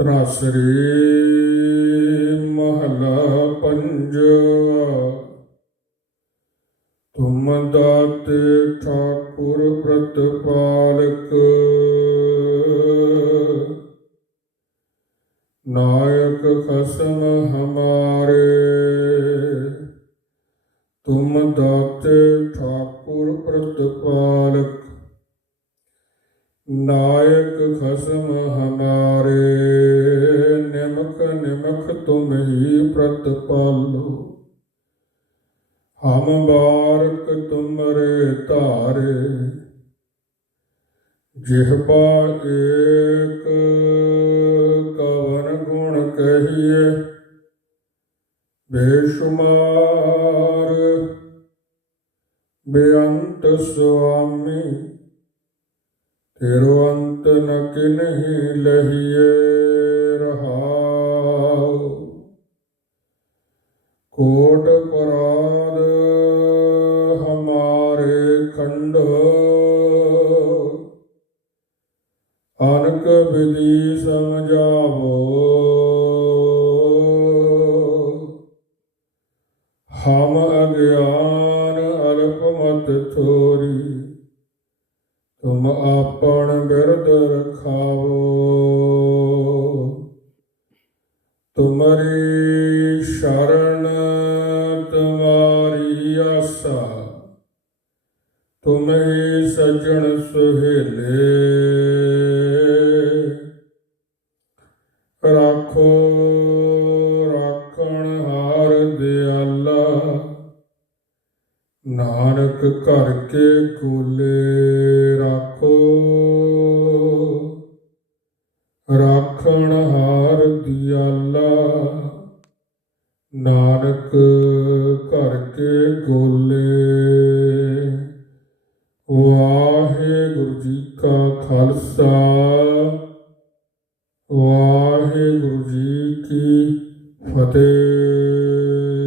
ਤਰਾਸਰੀ ਮਹਲਾ ਪੰਜਵਾ ਤੁਮ ਦਾਤੇ ਠਾਕੁਰ ਪ੍ਰਤਪਾਲਕ। ਨਾਇਕ ਖਸਮ ਹਮਾਰੇ। ਤੁਮ ਦਾਤੇ ਠਾਕੁਰ ਪ੍ਰਤਪਾਲਕ। ਨਾਇਕ ਖਸਮ ਹਮਾਰੇ, ਨਿਮਕ ਨਿਮਕ ਤੁਮ ਹੀ ਪ੍ਰਤਪਾਲੋ ਹਮ ਬਾਰਕ ਤੁਮਰੇ ਧਾਰੇ ਜਿਹਬਾ ਏਕ ਕਵਨ ਗੁਣ ਕਹੀਏ, ਬੇਸ਼ੁਮਾਰ ਬੇਅੰਤ ਸੁਆਮੀ। ਤੇਰੋ ਅੰਤ ਨ ਕਿਨਹੀ ਲਹੀਏ ਰਹਾਉ। ਕੋਟ ਪਰਾਦ ਹਮਾਰੇ ਖੰਡੋ। ਅਨਕ ਵਿਧੀ ਸਮਝਾਵੋ। ਹਮ ਅਗਿਆਨ ਅਲਪ ਮਤ ਥੋਰੀ। ਤੁਮ ਆਪਣ ਬਿਰਦ ਰਖਾਵੋ। ਤੁਮਰੀ ਸ਼ਰਨ ਤੁਮਾਰੀ ਆਸਾ। ਤੁਮੇ ਸਜਣ ਸੁਹੇਲੇ। ਰਾਖੋ, ਰਾਖਣ ਹਾਰ ਦਿਆਲਾ। ਨਾਨਕ ਘਰ ਕੇ ਕੂਲੇ। ਰਾਖਣ ਹਾਰ ਦਿਆਲਾ। ਨਾਨਕ ਘਰ ਕੇ ਗੋਲੇ ਵਾਹਿਗੁਰੂ ਜੀ ਕਾ ਖਾਲਸਾ। ਵਾਹਿਗੁਰੂ ਜੀ ਕੀ ਫਤਿਹ।